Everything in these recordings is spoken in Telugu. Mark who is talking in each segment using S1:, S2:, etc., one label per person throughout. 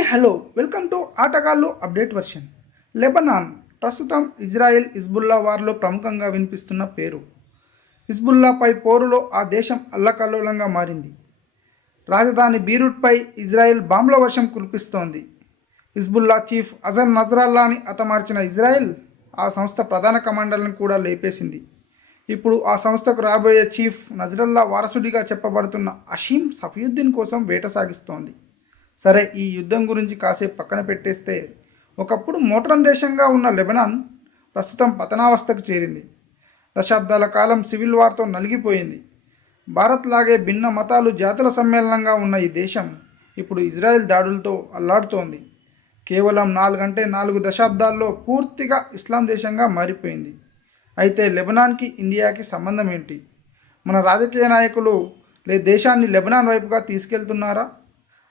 S1: Hi hello. వెల్కమ్ టు ఆటగాళ్ళు అప్డేట్ వర్షన్. లెబనాన్ ప్రస్తుతం ఇజ్రాయెల్ ఇజ్బుల్లా వార్లో ప్రముఖంగా వినిపిస్తున్న పేరు. హిజ్బుల్లాపై పోరులో ఆ దేశం అల్లకల్లోలంగా మారింది. రాజధాని బీరూట్పై ఇజ్రాయెల్ బాంబుల వర్షం కురిపిస్తోంది. హిజ్బుల్లా చీఫ్ అజర్ నజరాల్లాని హతమార్చిన ఇజ్రాయెల్ ఆ సంస్థ ప్రధాన కమాండర్లను కూడా లేపేసింది. ఇప్పుడు ఆ సంస్థకు రాబోయే చీఫ్ నజరల్లా వారసుడిగా చెప్పబడుతున్న అషీం సఫీయుద్దీన్ కోసం వేట సాగిస్తోంది. సరే ఈ యుద్ధం గురించి కాసేపు పక్కన పెట్టేస్తే ఒకప్పుడు మోటరం దేశంగా ఉన్న లెబనాన్ ప్రస్తుతం పతనావస్థకు చేరింది. దశాబ్దాల కాలం సివిల్ వార్తో నలిగిపోయింది. భారత్ లాగే భిన్న మతాలు జాతుల సమ్మేళనంగా ఉన్న ఈ దేశం ఇప్పుడు ఇజ్రాయెల్ దాడులతో అల్లాడుతోంది. కేవలం నాలుగంటే నాలుగు దశాబ్దాల్లో పూర్తిగా ఇస్లాం దేశంగా మారిపోయింది. అయితే లెబనాన్కి ఇండియాకి సంబంధం ఏంటి? మన రాజకీయ నాయకులు లే దేశాన్ని లెబనాన్ వైపుగా తీసుకెళ్తున్నారా?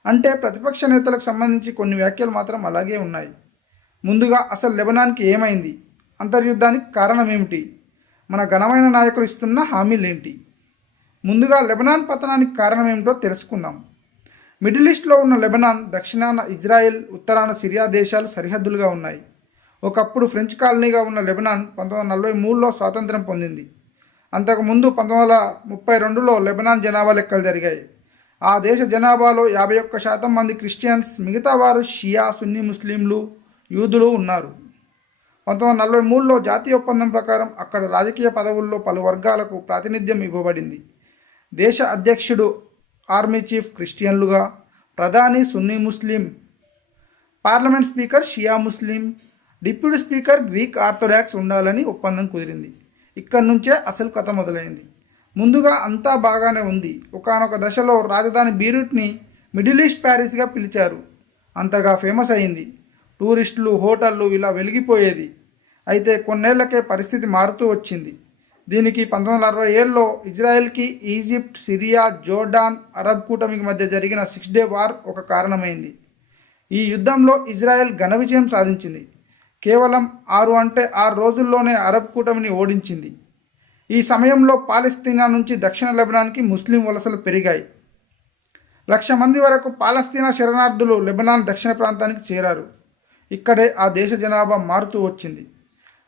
S1: అంటే ప్రతిపక్ష నేతలకు సంబంధించి కొన్ని వ్యాఖ్యలు మాత్రం అలాగే ఉన్నాయి. ముందుగా అసలు లెబనాన్కి ఏమైంది? అంతర్యుద్ధానికి కారణం ఏమిటి మన ఘనమైన నాయకులు ఇస్తున్న హామీలేంటి? ముందుగా లెబనాన్ పతనానికి కారణం ఏమిటో తెలుసుకుందాం. మిడిల్ ఈస్ట్లో ఉన్న లెబనాన్ దక్షిణాన ఇజ్రాయెల్ ఉత్తరాన సిరియా దేశాలు సరిహద్దులుగా ఉన్నాయి. ఒకప్పుడు ఫ్రెంచ్ కాలనీగా ఉన్న లెబనాన్ పంతొమ్మిది వందల నలభై మూడులో స్వాతంత్రం పొందింది. అంతకుముందు పంతొమ్మిది వందల ముప్పై రెండులో లెబనాన్ జనాభా లెక్కలు జరిగాయి. ఆ దేశ జనాభాలో యాభై ఒక్క శాతం మంది క్రిస్టియన్స్ మిగతా వారు షియా సున్నీ ముస్లింలు యూదులు ఉన్నారు. పంతొమ్మిది వందల నలభై మూడులో జాతీయ ఒప్పందం ప్రకారం అక్కడ రాజకీయ పదవుల్లో పలు వర్గాలకు ప్రాతినిధ్యం ఇవ్వబడింది. దేశ అధ్యక్షుడు ఆర్మీ చీఫ్ క్రిస్టియన్లుగా ప్రధాని Sunni Muslim parliament speaker Shia Muslim deputy speaker Greek Orthodox ఉండాలని ఒప్పందం కుదిరింది. ఇక్కడి నుంచే అసలు కథ మొదలైంది. ముందుగా అంతా బాగానే ఉంది. ఒకనొక దశలో రాజధాని బీరూట్ని మిడిల్ ఈస్ట్ ప్యారిస్గా పిలిచారు. అంతగా ఫేమస్ అయింది. టూరిస్టులు హోటళ్ళు ఇలా వెలిగిపోయేది. అయితే కొన్నేళ్ళకే పరిస్థితి మారుతూ వచ్చింది. దీనికి పంతొమ్మిది వందల అరవై ఏళ్ళలో ఇజ్రాయెల్కి ఈజిప్ట్ సిరియా జోర్డాన్ అరబ్ కూటమికి మధ్య జరిగిన సిక్స్ డే వార్ ఒక కారణమైంది. ఈ యుద్ధంలో ఇజ్రాయెల్ ఘన విజయం సాధించింది. కేవలం ఆరు అంటే ఆరు రోజుల్లోనే అరబ్ కూటమిని ఓడించింది. ఈ సమయంలో పాలస్తీనా నుంచి దక్షిణ లెబనాన్కి ముస్లిం వలసలు పెరిగాయి. లక్ష మంది వరకు పాలస్తీనా శరణార్థులు లెబనాన్ దక్షిణ ప్రాంతానికి చేరారు. ఇక్కడే ఆ దేశ జనాభా మారుతూ వచ్చింది.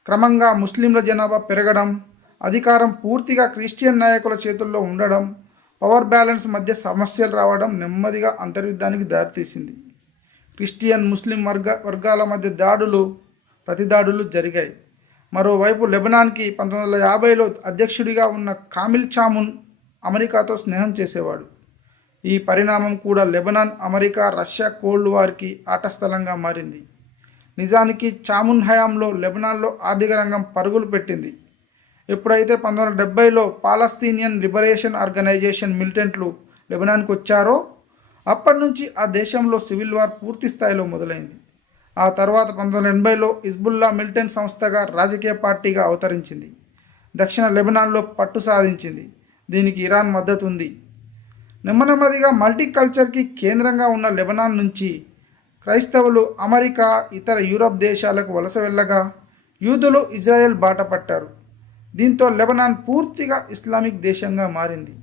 S1: క్రమంగా ముస్లింల జనాభా పెరగడం అధికారం పూర్తిగా క్రిస్టియన్ నాయకుల చేతుల్లో ఉండడం పవర్ బ్యాలెన్స్ మధ్య సమస్యలు రావడం నెమ్మదిగా అంతర్యుద్ధానికి దారితీసింది. క్రిస్టియన్ ముస్లిం వర్గ వర్గాల మధ్య దాడులు ప్రతిదాడులు జరిగాయి. మరోవైపు లెబనాన్కి పంతొమ్మిది వందల యాభైలో అధ్యక్షుడిగా ఉన్న కామిల్ చామున్ అమెరికాతో స్నేహం చేసేవాడు. ఈ పరిణామం కూడా లెబనాన్ అమెరికా రష్యా కోల్డ్ వార్కి ఆటస్థలంగా మారింది. నిజానికి చామున్ హయాంలో లెబనాన్లో ఆర్థిక రంగం పరుగులు పెట్టింది. ఎప్పుడైతే పంతొమ్మిది వందల డెబ్బైలో పాలస్తీనియన్ లిబరేషన్ ఆర్గనైజేషన్ మిలిటెంట్లు లెబనాన్కి వచ్చారో అప్పటి నుంచి ఆ దేశంలో సివిల్ వార్ పూర్తి స్థాయిలో మొదలైంది. ఆ తర్వాత పంతొమ్మిది వందల ఎనభైలో హిజ్బుల్లా మిలిటెంట్ సంస్థగా రాజకీయ పార్టీగా అవతరించింది. దక్షిణ లెబనాన్లో పట్టు సాధించింది. దీనికి ఇరాన్ మద్దతు ఉంది. నెమ్మదిగా మల్టీ కల్చర్కి కేంద్రంగా ఉన్న లెబనాన్ నుంచి క్రైస్తవులు అమెరికా ఇతర యూరప్ దేశాలకు వలస వెళ్ళగా యూదులు ఇజ్రాయెల్ బాట పట్టారు. దీంతో లెబనాన్ పూర్తిగా ఇస్లామిక్ దేశంగా మారింది.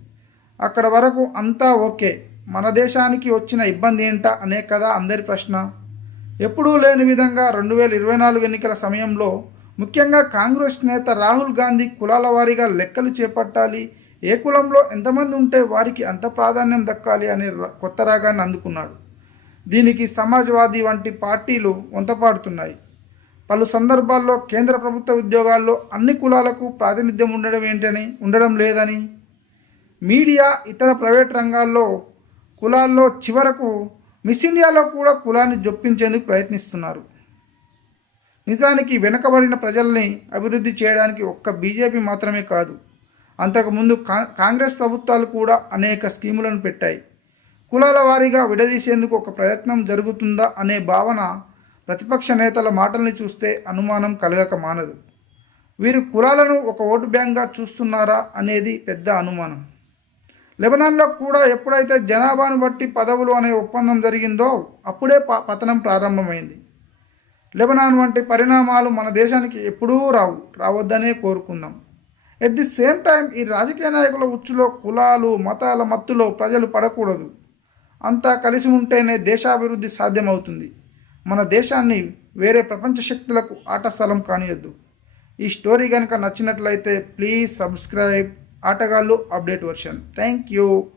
S1: అక్కడ వరకు అంతా ఓకే. మన దేశానికి వచ్చిన ఇబ్బంది ఏంటా అనే కదా అందరి ప్రశ్న. ఎప్పుడూ లేని విధంగా రెండు వేల ఇరవై నాలుగు ఎన్నికల సమయంలో ముఖ్యంగా కాంగ్రెస్ నేత రాహుల్ గాంధీ కులాల వారీగా లెక్కలు చేపట్టాలి. ఏ కులంలో ఎంతమంది ఉంటే వారికి అంత ప్రాధాన్యం దక్కాలి అనే కొత్త రాగాన్ని అందుకున్నాడు. దీనికి సమాజ్వాదీ వంటి పార్టీలు వంతపాడుతున్నాయి. పలు సందర్భాల్లో కేంద్ర ప్రభుత్వ ఉద్యోగాల్లో అన్ని కులాలకు ప్రాతినిధ్యం ఉండడం ఏంటని ఉండడం లేదని మీడియా ఇతర ప్రైవేట్ రంగాల్లో కులాల్లో చివరకు మిస్ ఇండియాలో కూడా కులాన్ని జొప్పించేందుకు ప్రయత్నిస్తున్నారు. నిజానికి వెనుకబడిన ప్రజల్ని అభివృద్ధి చేయడానికి ఒక్క బీజేపీ మాత్రమే కాదు అంతకుముందు కా కాంగ్రెస్ ప్రభుత్వాలు కూడా అనేక స్కీములను పెట్టాయి. కులాల వారీగా విడదీసేందుకు ఒక ప్రయత్నం జరుగుతుందా అనే భావన ప్రతిపక్ష నేతల మాటల్ని చూస్తే అనుమానం కలగక మానదు. వీరు కులాలను ఒక ఓటు బ్యాంక్గా చూస్తున్నారా అనేది పెద్ద అనుమానం. లెబనాన్లో కూడా ఎప్పుడైతే జనాభాను బట్టి పదవులు అనే ఒప్పందం జరిగిందో అప్పుడే ప పతనం ప్రారంభమైంది. లెబనాన్ వంటి పరిణామాలు మన దేశానికి ఎప్పుడూ రావు రావద్దనే కోరుకుందాం. ఎట్ ది సేమ్ టైం ఈ రాజకీయ నాయకుల ఉచ్చులో కులాలు మతాల మత్తులో ప్రజలు పడకూడదు. అంతా కలిసి ఉంటేనే దేశాభివృద్ధి సాధ్యమవుతుంది. మన దేశాన్ని వేరే ప్రపంచ శక్తులకు ఆట స్థలం కానియద్దు. ఈ స్టోరీ కనుక నచ్చినట్లయితే ప్లీజ్ సబ్స్క్రైబ్. ఆటగాళ్ళు అప్డేట్ వర్షన్. Thank you.